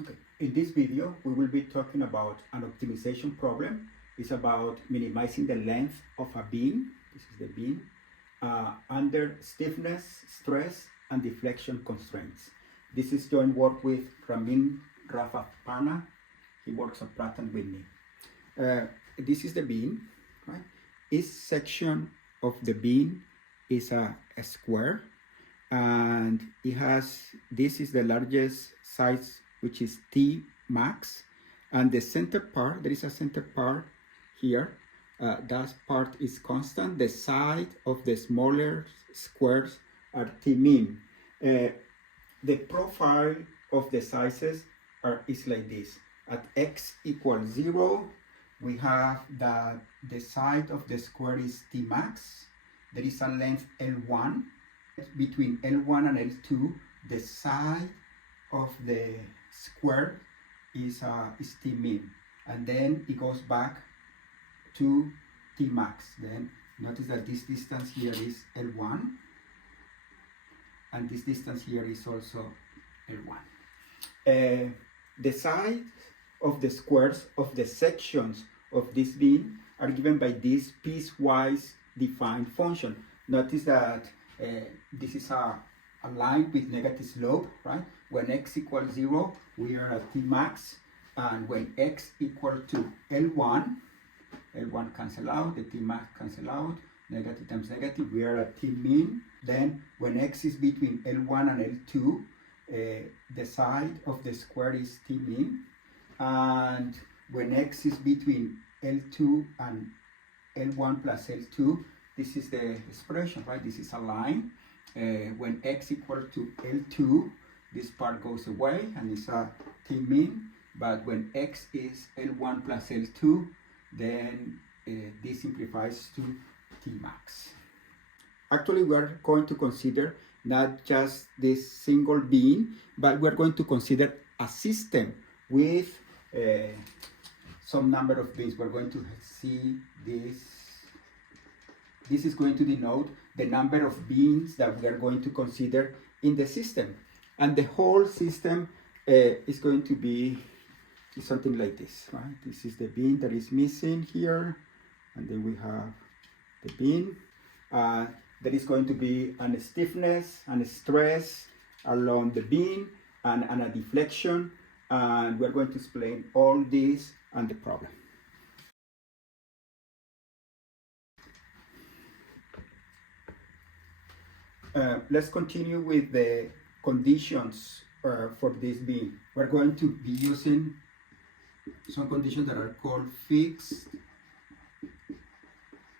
Okay, in this video, we will be talking about an optimization problem. It's about minimizing the length of a beam. This is the beam under stiffness, stress, and deflection constraints. This is joint work with Ramin Rafapana. He works at Pratt and Whitney. This is the beam, right? Each section of the beam is a square, and it has, this is the largest size, which is T max, and the center part, there is a center part here, that part is constant. The side of the smaller squares are T min. The profile of the sizes is like this. At x equals 0, we have that the side of the square is T max. There is a length L1. Between L1 and L2, the side of the square is T min, and then it goes back to T max. Then notice that this distance here is L1, and this distance here is also L1. The side of the squares of the sections of this beam are given by this piecewise defined function. Notice that this is a line with negative slope, right? When x equals 0, we are at T max, and when x equal to L1, L1 cancel out, the T max cancel out, negative times negative, we are at T min. Then when x is between L1 and L2, the side of the square is T min, and when x is between L2 and L1 plus L2, this is the expression, right? This is a line. When x equal to L2, this part goes away and it's a T min. But when x is L1 plus L2, then this simplifies to T max. Actually, we are going to consider not just this single beam, but we're going to consider a system with some number of beams. We're going to see this. This is going to denote the number of beams that we are going to consider in the system. And the whole system is going to be something like this, right? This is the beam that is missing here. And then we have the beam. There is going to be a stiffness and a stress along the beam and a deflection. And we're going to explain all this and the problem. Let's continue with the conditions for this beam. We're going to be using some conditions that are called fixed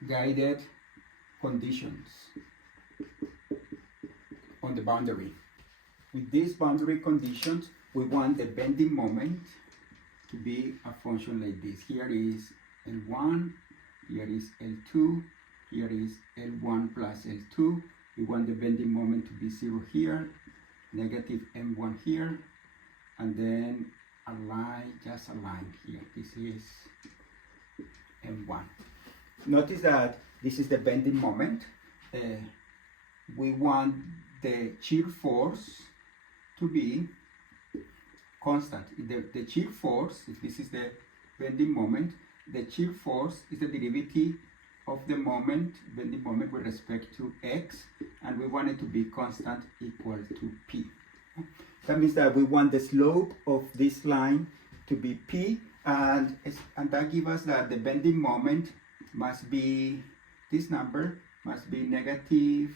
guided conditions on the boundary. With these boundary conditions, we want the bending moment to be a function like this. Here is L1, here is L2, here is L1 plus L2. We want the bending moment to be 0 here, negative M1 here, and then a line, just a line here. This is M1. Notice that this is the bending moment. We want the shear force to be constant. The shear force, if this is the bending moment, the shear force is the derivative of the moment, bending moment with respect to x, and we want it to be constant equal to p. That means that we want the slope of this line to be p, and that gives us that the bending moment must be, this number must be negative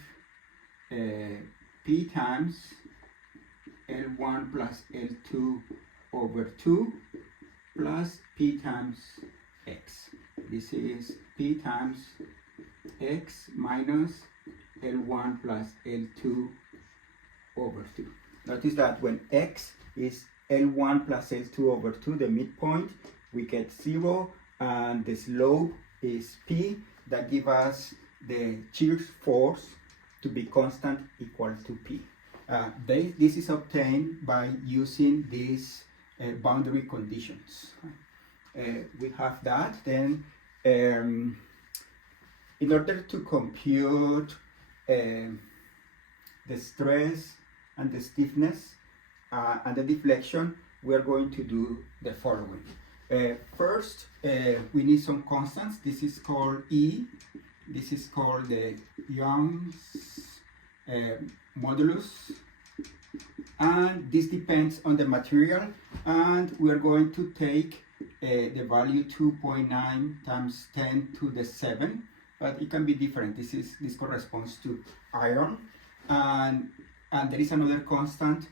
p times L1 plus L2 over 2 plus p times x. This is p times x minus L1 plus L2 over 2. Notice that when x is L1 plus L2 over 2, the midpoint, we get 0, and the slope is p. That gives us the shear force to be constant equal to p. This is obtained by using these boundary conditions. We have that. Then in order to compute the stress and the stiffness and the deflection, we are going to do the following. First, we need some constants. This is called E. This is called the Young's modulus. And this depends on the material. And we are going to take the value 2.9 times 10 to the 7. But it can be different. This corresponds to iron. And there is another constant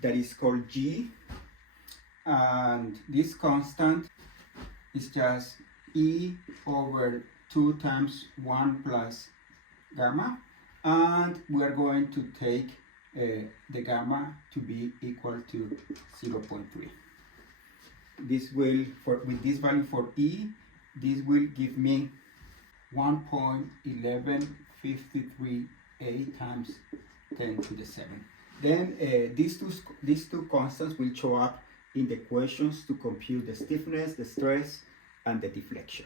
that is called G. And this constant is just E over 2 times 1 plus gamma, and we are going to take the gamma to be equal to 0.3. This will, with this value for E, this will give me 1.1153 times 10 to the 7. Then these two constants will show up in the equations to compute the stiffness, the stress, and the deflection.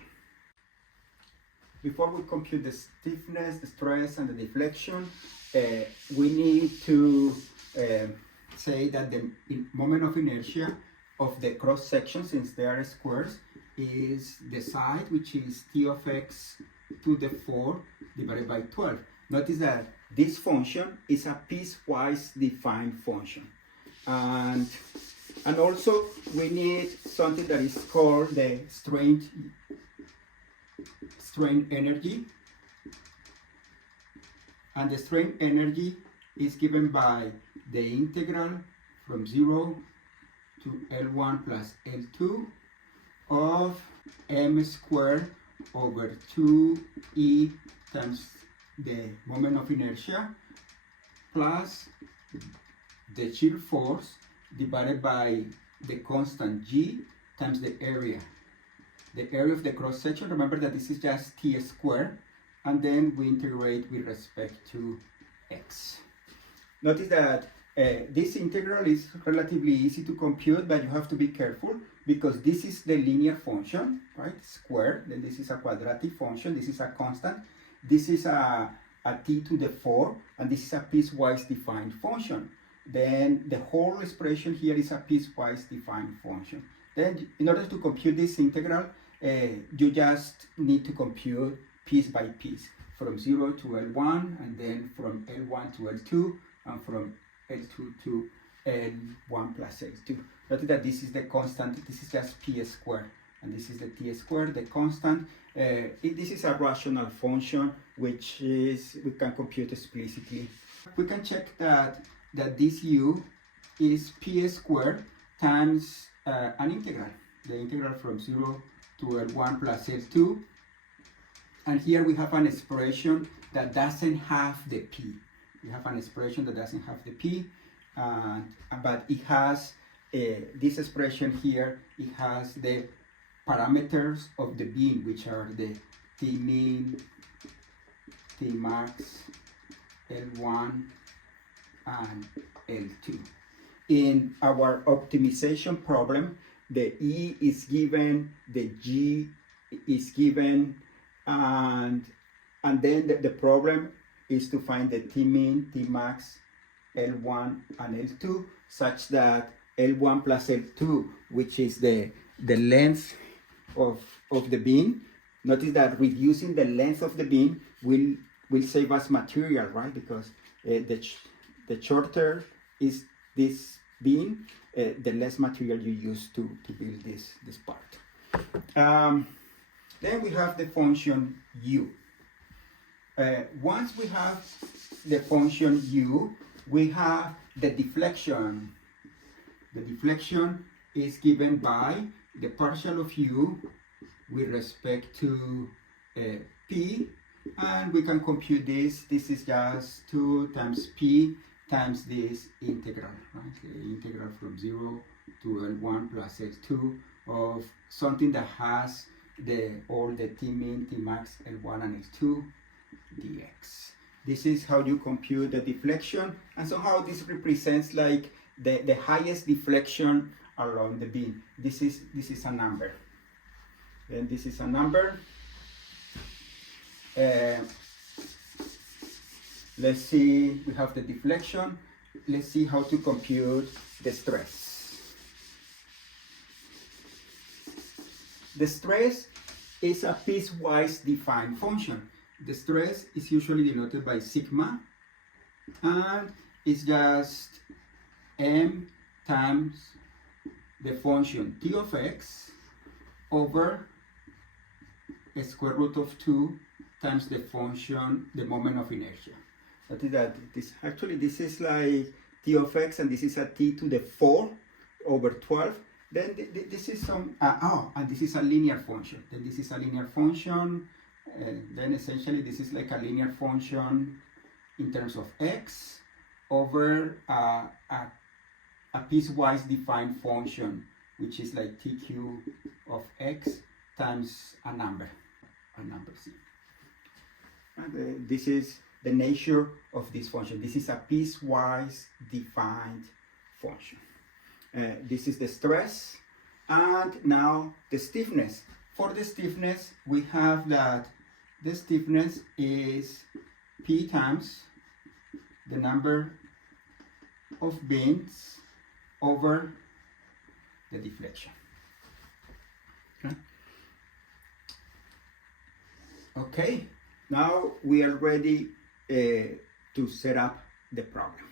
Before we compute the stiffness, the stress, and the deflection, we need to say that the moment of inertia of the cross section, since they are squares, is the side, which is T of x to the 4 divided by 12. Notice that this function is a piecewise defined function. And also we need something that is called the strain energy. And the strain energy is given by the integral from 0 to L1 plus L2 of m squared over 2e times the moment of inertia plus the shear force divided by the constant G times the area. The area of the cross section, remember that this is just T squared, and then we integrate with respect to x. Notice that this integral is relatively easy to compute, but you have to be careful because this is the linear function, right? Squared, then this is a quadratic function, this is a constant, this is a t to the 4, and this is a piecewise defined function. Then the whole expression here is a piecewise defined function. Then in order to compute this integral, you just need to compute piece by piece from 0 to L1, and then from L1 to L2, and from L2 to L1 plus L2. Notice that this is the constant, this is just p squared, and this is the t squared, the constant. This is a rational function which we can compute explicitly. We can check that this u is p squared times an integral, the integral from 0 to L1 plus L2. And here we have an expression that doesn't have the p. We have an expression that doesn't have the p, but it has this expression here. It has the parameters of the beam, which are the T min, T max, L1, and L2. In our optimization problem, the E is given, the G is given, and then the problem is to find the T min, T max, L1, and L2, such that L1 plus L2, which is the length of the beam. Notice that reducing the length of the beam will save us material, right? Because the shorter is this beam, the less material you use to build this part. Then we have the function u. Once we have the function u, we have the deflection. The deflection is given by the partial of u with respect to p, and we can compute this. This is just 2 times p times this integral, right? The integral from 0 to L1 plus L2 of something that has all the T min, T max, L1, and L2 dx. This is how you compute the deflection, and somehow this represents like the highest deflection along the beam. This is a number. Then this is a number. Let's see, we have the deflection. Let's see how to compute the stress. The stress is a piecewise defined function. The stress is usually denoted by sigma, and it's just m times the function t of x over a square root of 2 times the function, the moment of inertia. That is that this is like t of x, and this is a t to the 4 over 12. Then this is some, and this is a linear function. Then this is a linear function. Then essentially this is like a linear function in terms of x over a piecewise defined function, which is like tq of x times a number c. And this is the nature of this function. This is a piecewise defined function. This is the stress, and now the stiffness. For the stiffness, we have that the stiffness is P times the number of beans over the deflection. Okay, now we are ready to set up the problem.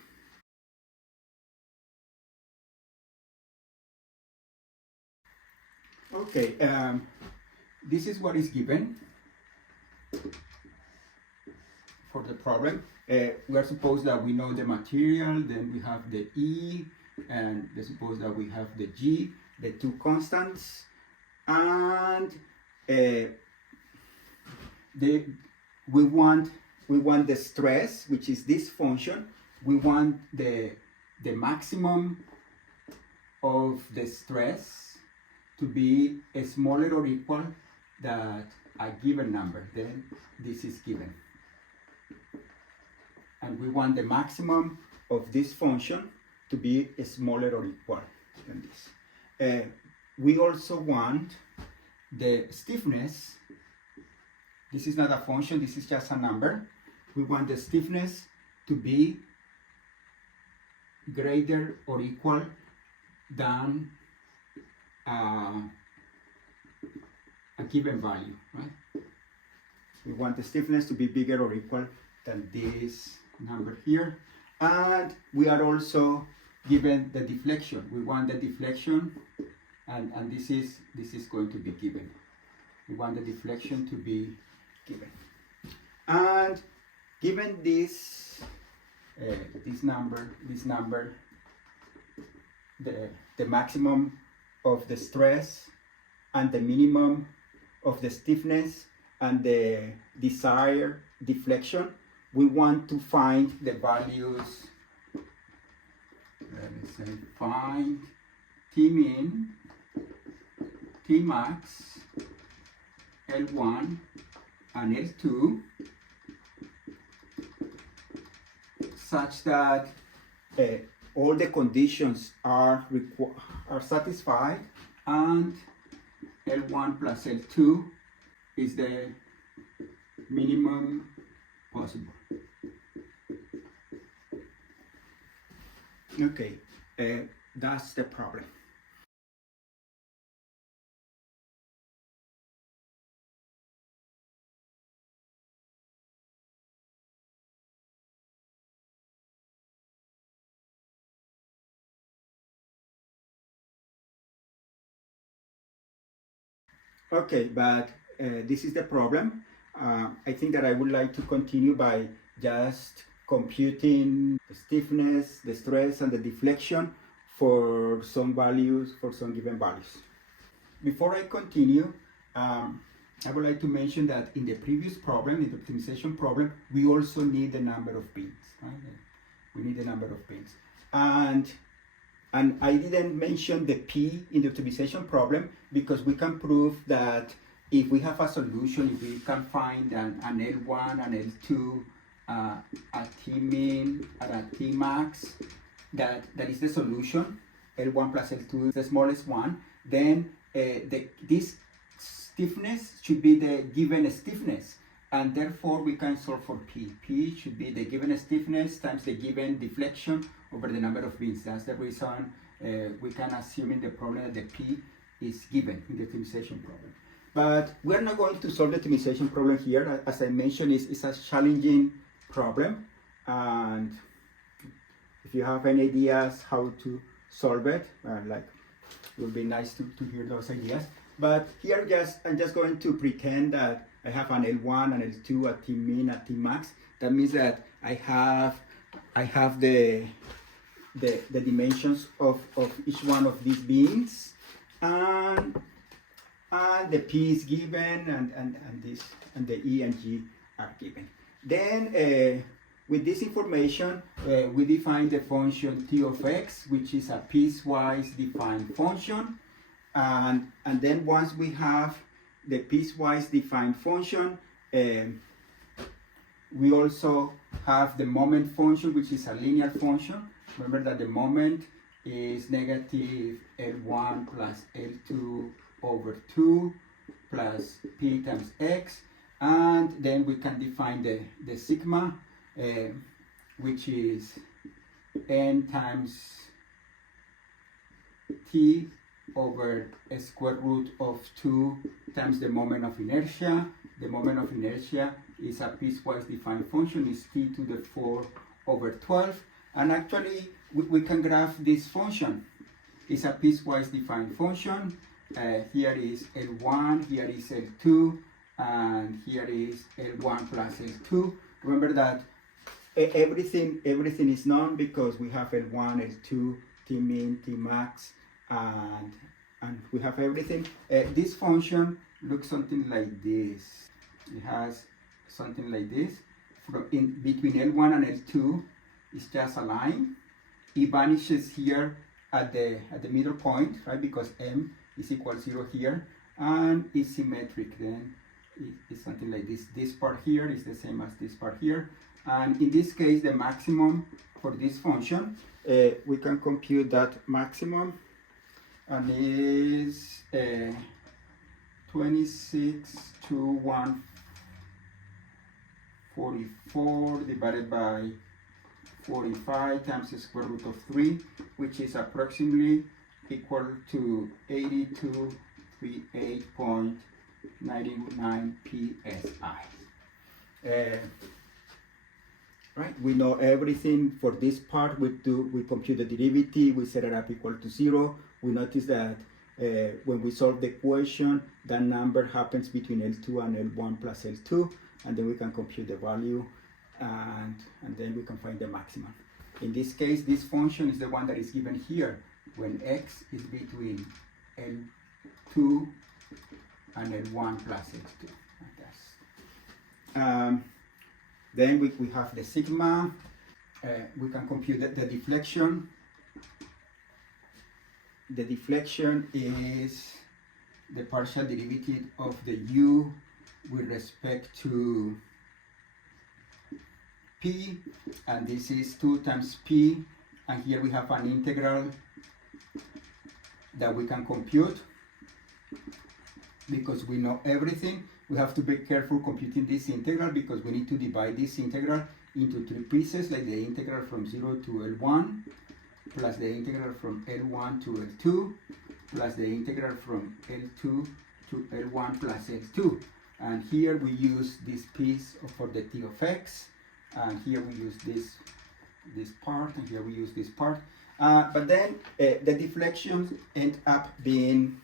Okay, this is what is given for the problem. We are supposed that we know the material, then we have the E, and let's suppose that we have the G, the two constants, and we want the stress, which is this function. We want the maximum of the stress to be smaller or equal than a given number. Then this is given. And we want the maximum of this function to be smaller or equal than this. We also want the stiffness. This is not a function, this is just a number. We want the stiffness to be greater or equal than a given value, right? We want the stiffness to be bigger or equal than this number here. And we are also given the deflection. We want the deflection, and this is going to be given. We want the deflection to be given. And given this number, the maximum of the stress and the minimum of the stiffness and the desired deflection, we want to find the values. Let me say find T min, T max, L1 and L2 such that all the conditions are satisfied, and L1 plus L2 is the minimum possible. Okay, that's the problem. Okay, but this is the problem. I think that I would like to continue by just computing the stiffness, the stress, and the deflection for some values, for some given values. Before I continue, I would like to mention that in the previous problem, in the optimization problem, we also need the number of pins. Right? We need the number of pins. And I didn't mention the P in the optimization problem because we can prove that if we have a solution, if we can find an L1 and L2, a T min and a T max, that is the solution, L1 plus L2 is the smallest one, then this stiffness should be the given stiffness, and therefore we can solve for P. P should be the given stiffness times the given deflection over the number of beans. That's the reason we can assume in the problem that the P is given in the optimization problem. But we're not going to solve the optimization problem here. As I mentioned, it's a challenging problem, and if you have any ideas how to solve it, it would be nice to hear those ideas. But here I'm just going to pretend that I have an L1 and L2, a T min, a T max. That means that I have the dimensions of each one of these beams, and the P is given, and the E and G are given. Then with this information, we define the function T of x, which is a piecewise defined function. And then once we have the piecewise defined function, we also have the moment function, which is a linear function. Remember that the moment is negative L1 plus L2 over 2 plus P times x. And then we can define the sigma, which is n times T over a square root of 2 times the moment of inertia. The moment of inertia is a piecewise defined function, is T to the 4 over 12. And actually, we can graph this function. It's a piecewise defined function. Here is L1, here is L2, and here is L1 plus L2. Remember that everything is known because we have L1, L2, T min, T max, and we have everything. This function looks something like this. It has something like this. Between L1 and L2 is just a line. It vanishes here at the middle point, right? Because m is equal to 0 here, and it's symmetric. Then it's something like this. This part here is the same as this part here. And in this case, the maximum for this function, we can compute that maximum, and is 26 to 144 divided by 45 times the square root of 3, which is approximately equal to 8238.99 psi. Right, we know everything for this part. We compute the derivative, we set it up equal to 0. We notice that when we solve the equation, that number happens between L2 and L1 plus L2, and then we can compute the value, and then we can find the maximum. In this case, this function is the one that is given here when x is between L2 and L1 plus L2. Then we have the sigma. We can compute the deflection. The deflection is the partial derivative of the u with respect to p, and this is 2 times p, and here we have an integral that we can compute. Because we know everything, we have to be careful computing this integral, because we need to divide this integral into 3 pieces, like the integral from 0 to L1, plus the integral from L1 to L2, plus the integral from L2 to L1 plus L2. And here we use this piece for the T of x, and here we use this part, and here we use this part. But then the deflections end up being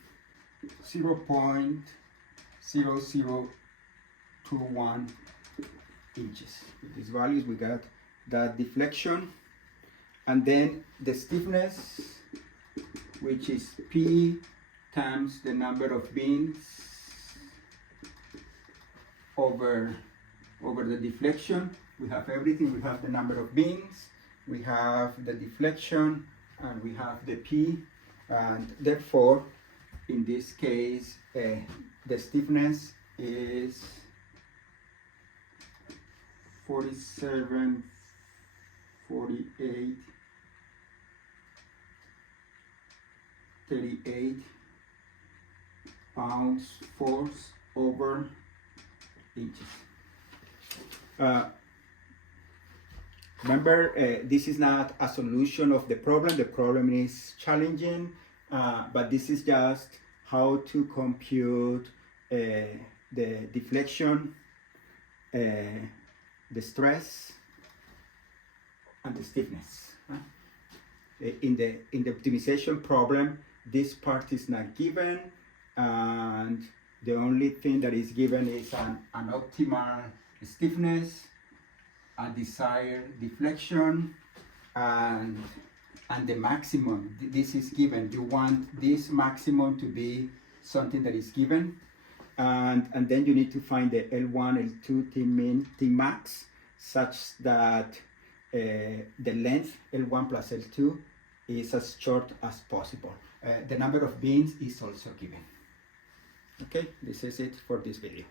0.0021 inches. With these values, we got that deflection. And then the stiffness, which is P times the number of beams over the deflection. We have everything. We have the number of beams, we have the deflection, and we have the P. And therefore, in this case, the stiffness is 47, 48, 38 pounds force over inches. Remember, this is not a solution of the problem. The problem is challenging, but this is just how to compute the deflection, the stress, and the stiffness. In the optimization problem, this part is not given, and the only thing that is given is an optimal stiffness, a desired deflection, and the maximum. This is given. You want this maximum to be something that is given, and then you need to find the L1, L2, T min, T max, such that the length L1 plus L2 is as short as possible. The number of beans is also given. Okay, this is it for this video.